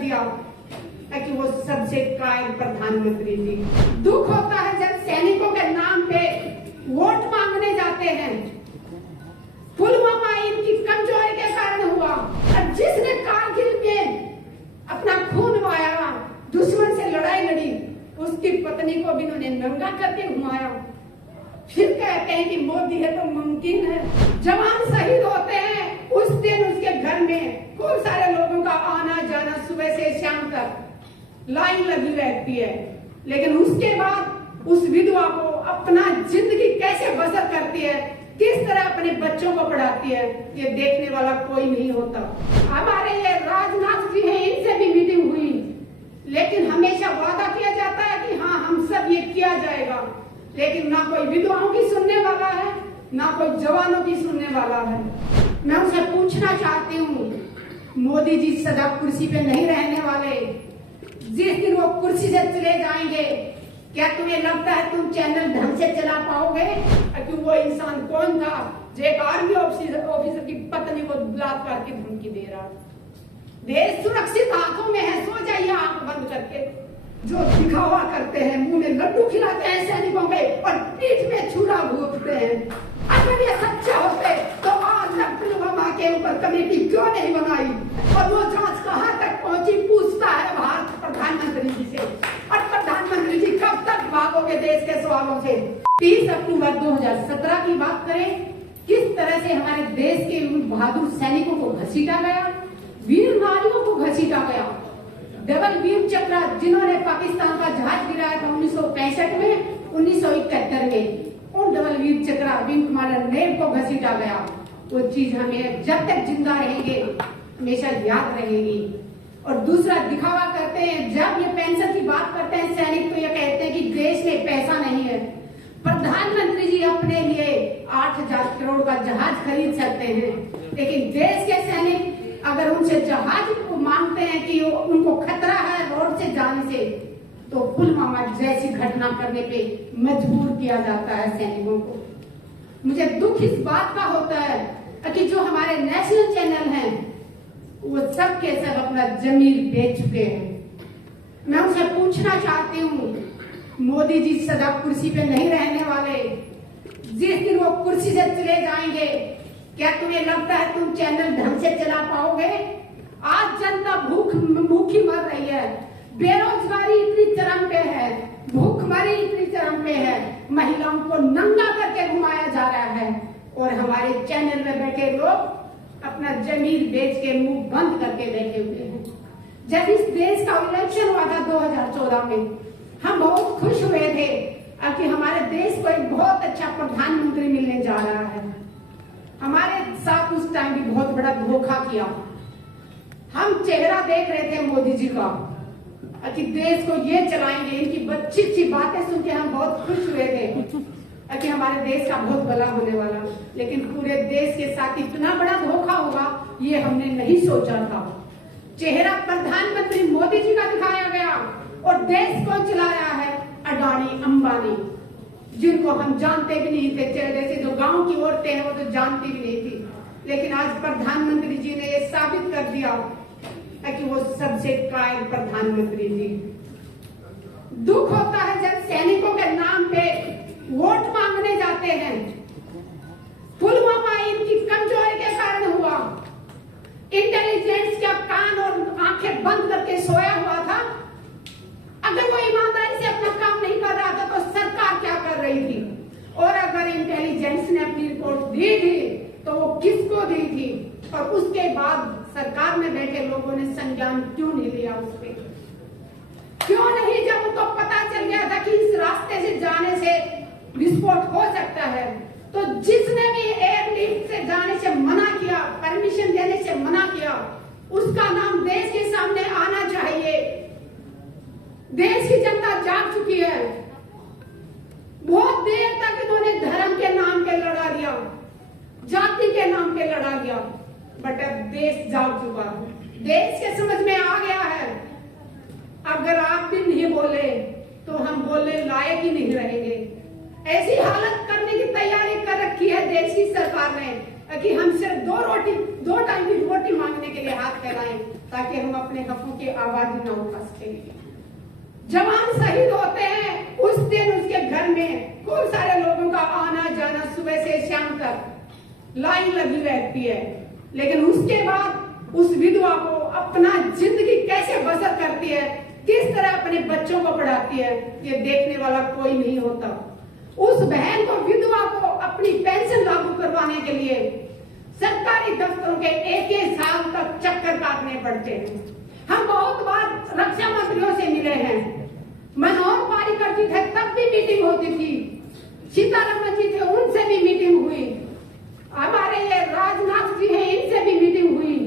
दिया कि वो सबसे कायर प्रधानमंत्री जी। दुख होता है जब सैनिकों के नाम पे वोट मांगने जाते हैं। पुलवामा इनकी कमजोरी के कारण हुआ। और जिसने कारगिल में अपना खून बहाया, दुश्मन से लड़ाई लड़ी, उसकी पत्नी को भी इन्होंने नंगा करके घुमाया। फिर कहते हैं कि मोदी है तो मुमकिन है। जवान शहीद होते हैं, उस दिन उसके घर में खूब सारे लोगों का आना जाना, सुबह से शाम तक लाइन लगी रहती है। लेकिन उसके बाद उस विधवा को अपना जिंदगी कैसे बसर करती है, किस तरह अपने बच्चों को पढ़ाती है, ये देखने वाला कोई नहीं होता। हमारे ये राजनाथ जी हैं, इनसे भी मीटिंग हुई, लेकिन हमेशा वादा किया जाता है कि हाँ हम सब ये किया जाएगा, लेकिन ना कोई विधवाओं की सुनने वाला है, ना कोई जवानों की सुनने वाला है। मैं उनसे पूछना चाहती हूँ, मोदी जी सदा कुर्सी पे नहीं रहने वाले। जिस दिन वो कुर्सी से चले जाएंगे, क्या तुम्हें लगता है तुम चैनल ढंग से चला पाओगे? कि वो इंसान कौन था जो एक आर्मी ऑफिसर की पत्नी को बलात्कार की धमकी दे रहा? देश सुरक्षित हाथों में है, सो जाइए आंख बंद करके। जो दिखावा करते हैं, मुंह में लड्डू खिलाते हैं सैनिकों के और पीठ में छुरा भूखते हैं। अगर ये सच्चा होते तो आज तक पुलवामा के ऊपर कमेटी क्यों नहीं बनाई? और वो जांच कहाँ तक पहुंची, पूछता है भारत प्रधानमंत्री जी से। और प्रधानमंत्री जी कब तक भागोगे देश के सवालों से? 30 अक्टूबर 2017 की बात करें, किस तरह से हमारे देश के बहादुर सैनिकों को घसीटा गया, वीर नारियों को घसीटा गया। डबल वीर चक्र जिन्होंने पाकिस्तान का जहाज गिराया था 1965 में, 1971 में, उन डबल वीर चक्र विंग कमांडर नेम को घसीटा गया। वो चीज हमें जब तक जिंदा रहेंगे हमेशा याद रहेगी। और दूसरा दिखावा करते हैं, जब ये पेंशन की बात करते हैं सैनिक, तो ये कहते हैं कि देश में पैसा नहीं है। प्रधानमंत्री जी अपने लिए 8,000 करोड़ का जहाज खरीद सकते हैं, लेकिन देश के सैनिक अगर उनसे जहाज को मांगते हैं कि उनको खतरा है रोड से जाने से, तो पुलवामा जैसी घटना करने पे मजबूर किया जाता है सैनिकों को। मुझे दुख इस बात का होता है कि जो हमारे नेशनल चैनल हैं वो सब के सब अपना जमीर बेच चुके हैं। मैं उनसे पूछना चाहती हूँ, मोदी जी सदा कुर्सी पे नहीं रहने वाले। जिस दिन वो कुर्सी से चले जाएंगे, क्या तुम्हें लगता है तुम चैनल ढंग से चला पाओगे? आज जनता भूखी मर रही है, बेरोजगारी इतनी चरम पे है, भूखमरी इतनी चरम पे है, महिलाओं को नंगा करके घुमाया जा रहा है, और हमारे चैनल में बैठे लोग अपना जमीर बेच के मुंह बंद करके बैठे हुए हैं। जब इस देश का इलेक्शन हुआ था 2014 में, हम बहुत खुश हुए थे कि हमारे देश को एक बहुत अच्छा प्रधानमंत्री मिलने जा रहा है। हमारे साथ उस टाइम भी बहुत बड़ा धोखा किया। हम चेहरा देख रहे थे मोदी जी का कि देश को ये चलाएंगे, इनकी अच्छी बातें सुन के हम बहुत खुश हुए थे कि हमारे देश का बहुत भला होने वाला। लेकिन पूरे देश के साथ इतना बड़ा धोखा होगा ये हमने नहीं सोचा था। चेहरा प्रधानमंत्री मोदी जी का दिखाया गया और देश को चलाया है अडानी अंबानी, जिनको हम जानते भी नहीं थे। चेहरे से जो गांव की औरतें हैं वो तो जानती भी नहीं थी, लेकिन आज प्रधानमंत्री जी ने ये साबित कर दिया कि वो सबसे कायर प्रधानमंत्री जी। दुख होता है जब सैनिकों के नाम पे वोट मांगने जाते हैं। पुलवामा इनकी कमजोरी के कारण हुआ। इंटेलिजेंस का कान और आंखें बंद करके सोया हुआ था। अगर वो ईमानदारी से अपना काम नहीं कर रहा था तो सरकार क्या कर रही थी? और अगर इंटेलिजेंस ने अपनी रिपोर्ट दी थी तो वो किसको दी थी? और उसके बाद सरकार में बैठे लोगों ने संज्ञान क्यों नहीं लिया उस पर? क्यों नहीं? जब उनको पता चल गया था कि इस रास्ते से जाने से विस्फोट हो सकता है, तो जिसने भी एयरलिफ्ट से जाने से मना किया, परमिशन देने से मना किया, उसका नाम देश के सामने आना चाहिए। देश की जनता जाग चुकी है। बहुत देर तक इन्होंने धर्म के नाम पे लड़ा दिया, जाति के नाम पे लड़ा दिया, बट अब देश जाग चुका है। देश के समझ में आ गया है, अगर आप भी नहीं बोले तो हम बोलने लायक ही नहीं रहेंगे। ऐसी हालत करने की तैयारी कर रखी है देश की सरकार ने कि हम सिर्फ 2 टाइम की रोटी मांगने के लिए हाथ फैलाएं। ताकि हम अपने हकों की आवाज न उठा सकेंगे। जवान शहीद होते हैं उस दिन उसके घर में खूब सारे लोगों का आना जाना, सुबह से शाम तक लाइन लगी रहती है, लेकिन उसके बाद उस विधवा को अपना जिंदगी कैसे बसर करती है, किस तरह अपने बच्चों को पढ़ाती है, ये देखने वाला कोई नहीं होता। उस बहन को, विधवा को अपनी पेंशन लागू करवाने के लिए सरकारी दफ्तरों के एक साल तक चक्कर काटने पड़ते हैं। हम बहुत बार रक्षा मंत्रियों से मिले हैं, मनोहर पारिकर जी थे तब भी मीटिंग होती थी, सीतारमण जी थे उनसे भी मीटिंग हुई, हमारे ये राजनाथ जी हैं इनसे भी मीटिंग हुई,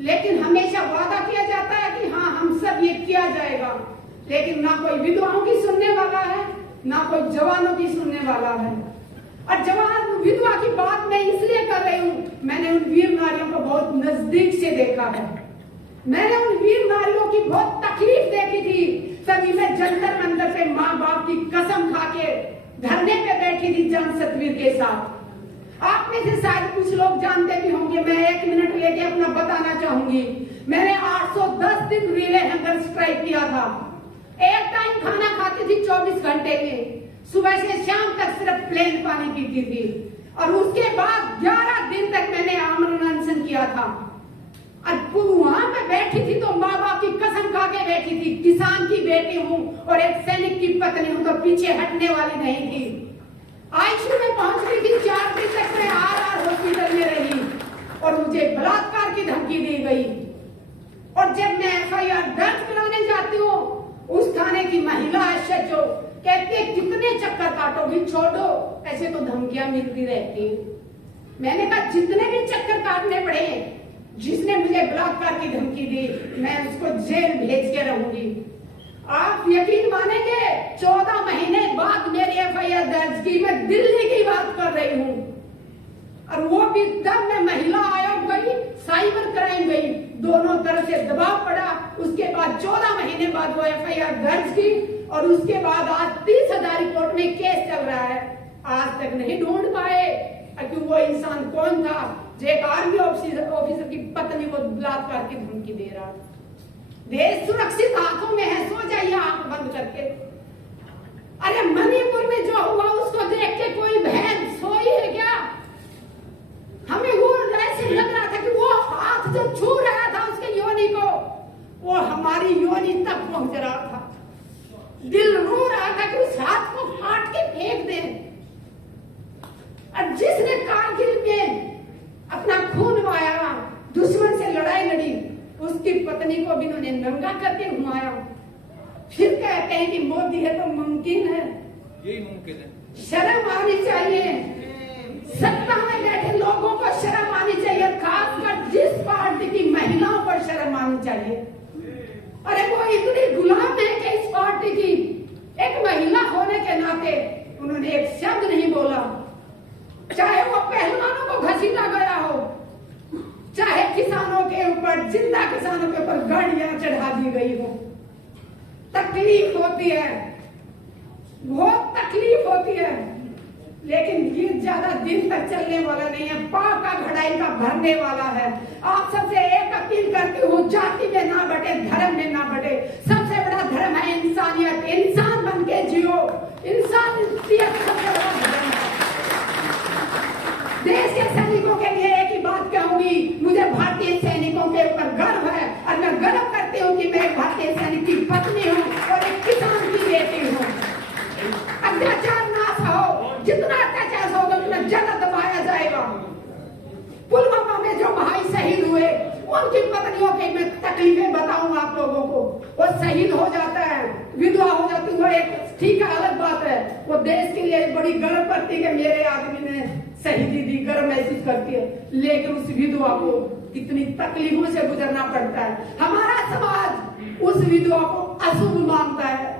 लेकिन हमेशा वादा किया जाता है कि हाँ हम सब ये किया जाएगा, लेकिन ना कोई विधवाओं की सुनने वाला है, ना कोई जवानों की सुनने वाला है। और जवान विधवा की बात मैं इसलिए कर रही हूँ, मैंने उन वीर नारियों को बहुत नजदीक से देखा है, मैंने उन वीर नारियों की बहुत तकलीफ देखी थी। तभी मैं जंतर मंतर पे माँ बाप की कसम खा के धरने पे बैठी थी जन सतवीर के साथ। आप में से शायद कुछ लोग जानते भी होंगे, मैं 1 मिनट लेके अपना बताना चाहूंगी। मैंने 810 दिन रिले हंगर स्ट्राइक किया था, एक टाइम खाना खाती थी 24 घंटे में, सुबह से शाम तक सिर्फ प्लेन पानी पीती थी, और उसके बाद 11 दिन तक मैंने आमरण अनशन किया था। और वहां पे बैठी थी तो माँ बाप की कसम खा के बैठी थी, किसान की बेटी हूँ और एक सैनिक की पत्नी हूँ, तो पीछे हटने वाली नहीं थी। आईसीयू में पहुंच गई थी, 4 दिन तक मैं आर हॉस्पिटल में रही और मुझे बलात्कार की धमकी दी गई। और जब मैं FIR दर्ज कराने जाती हूँ, उस थाने की महिला SHO कहती है कितने चक्कर काटोगी, छोड़ो, ऐसे तो धमकियां मिलती रहती है। मैंने कहा जितने भी चक्कर काटने पड़े, जिसने मुझे बलात्कार की धमकी दी मैं उसको जेल भेज के रहूंगी। आप यकीन मानेंगे 14 महीने बाद मेरी FIR दर्ज की, मैं दिल्ली की बात कर रही हूँ, और वो भी तब मैं महिला आयोग गई, साइबर क्राइम गई, दोनों तरफ से दबाव पड़ा। उसके बाद 14 महीने बाद वो FIR दर्ज की, और उसके बाद आज 30,000 कोर्ट में केस चल रहा है। आज तक नहीं ढूंढ पाए कि वो इंसान कौन था जो एक आर्मी ऑफिसर की पत्नी को बलात्कार की धमकी दे रहा। देश सुरक्षित हाथों में है, सो जाइए आंख बंद करके। अरे मणिपुर में जो हुआ उसको देख के कोई बहन सोई है क्या? हमें वो ऐसे लग रहा था कि वो हाथ जो छू रहा था उसके योनि को, वो हमारी योनि तक पहुंच रहा था। दिल रो रहा था कि उस हाथ को काट के फेंक दे। और जिसने कारगिल में अपना खून बहाया, दुश्मन से लड़ाई लड़ी, उसकी पत्नी को भी उन्होंने नंगा करके घुमाया। फिर कहते हैं कि मोदी है तो मुमकिन है, यही मुमकिन है। शर्म आनी चाहिए, सत्ता में बैठे लोगों को शर्म आनी चाहिए, खासकर जिस पार्टी की महिलाओं को शर्म आनी चाहिए। अरे वो इतनी गुलाम है कि इस पार्टी की एक महिला होने के नाते उन्होंने एक शब्द नहीं बोला, चाहे वो पहलवानों को घसीटा गया हो, चाहे किसानों के ऊपर, जिंदा किसानों के ऊपर गाड़ियां चढ़ा दी गई हो। तकलीफ होती है, बहुत तकलीफ होती है, लेकिन ये ज्यादा दिन तक चलने वाला नहीं है, पाप का घड़ाई का भरने वाला है। आप सबसे एक अपील करती हूँ, जाति में ना बटे, धर्म में ना बटे। सबसे बड़ा धर्म है इंसानियत, इंसान बन के जियो, इंसानियत सबसे बड़ा धर्म है। देश के सैनिकों के लिए एक ही बात कहूंगी, मुझे भारतीय सैनिकों के ऊपर गर्व है, और मैं गर्व करती हूँ कि मैं एक भारतीय सैनिक की पत्नी हूँ और एक किसान की बेटी हूँ। अत्याचार नाश हो, जितना अत्याचार होगा उतना ज्यादा दबाया जाएगा। पुलवामा में जो भाई शहीद हुए, उनकी पत्नियों की मैं तकलीफें बताऊंगा आप लोगों को। वो शहीद हो जाता है, विधवा हो जाती है, एक ठीक है, अलग बात है, वो देश के लिए बड़ी गर्व करती है, मेरे आदमी ने शहीदी दी, गर्व महसूस करती है, लेकिन उस विधवा को कितनी तकलीफों से गुजरना पड़ता है। हमारा समाज उस विधवा को अशुभ मानता है।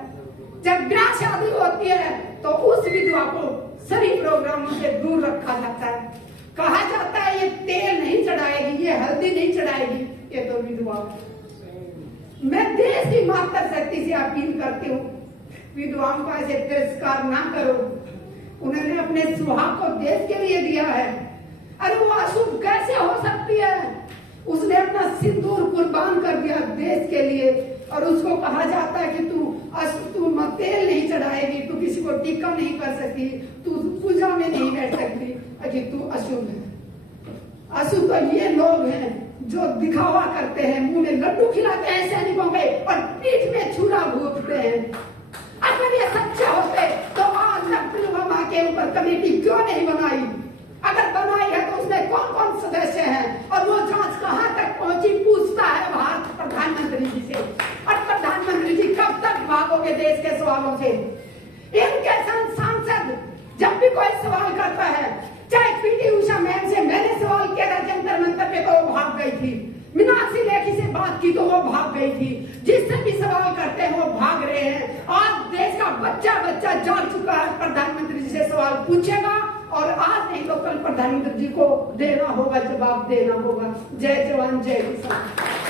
जब ब्याह शादी होती है तो उस विधवा को सभी प्रोग्रामों से दूर रखा जाता है। कहा जाता है ये तेल नहीं चढ़ाएगी, ये हल्दी नहीं चढ़ाएगी, ये तो विधवा। मैं देश की मातृ शक्ति से अपील करती हूँ, विधवाओं का ऐसे तिरस्कार ना करो। उन्होंने अपने सुहाग को देश के लिए दिया है। अरे वो अशुभ कैसे हो सकती है? उसने अपना सिंदूर कुर्बान कर और उसको कहा जाता है कि तू तेल नहीं चढ़ाएगी, तू किसी को टीका नहीं कर सकती, तू पूजा में नहीं बैठ सकती, कि तू अशुभ है। अशुभ तो ये लोग हैं जो दिखावा करते हैं, मुंह में लड्डू खिलाते हैं सैनिकों के और पीठ में छुरा घूमते हैं। अगर ये सच्चे होते तो आज तक पुलवामा के ऊपर कमेटी क्यों नहीं बनाई? अगर बनाई है तो उसमें कौन कौन सदस्य हैं और वो जांच कहां तक पहुंची? पूछता है भारत प्रधानमंत्री जी से। और प्रधानमंत्री जी कब तक भागोगे देश के सवालों से? इनके सांसद जब भी कोई सवाल करता है, चाहे पीटी उषा मैम से मैंने सवाल किया था जंतर मंतर पे तो वो भाग गई थी, मीनाक्षी लेखी से बात की तो वो भाग गई थी, जिससे भी सवाल करते हैं वो भाग रहे हैं। आज देश का बच्चा जाग चुका है, प्रधानमंत्री जी से सवाल पूछेगा और आज नहीं तो कल प्रधानमंत्री जी को देना होगा, जवाब देना होगा। जय जवान जय किसान।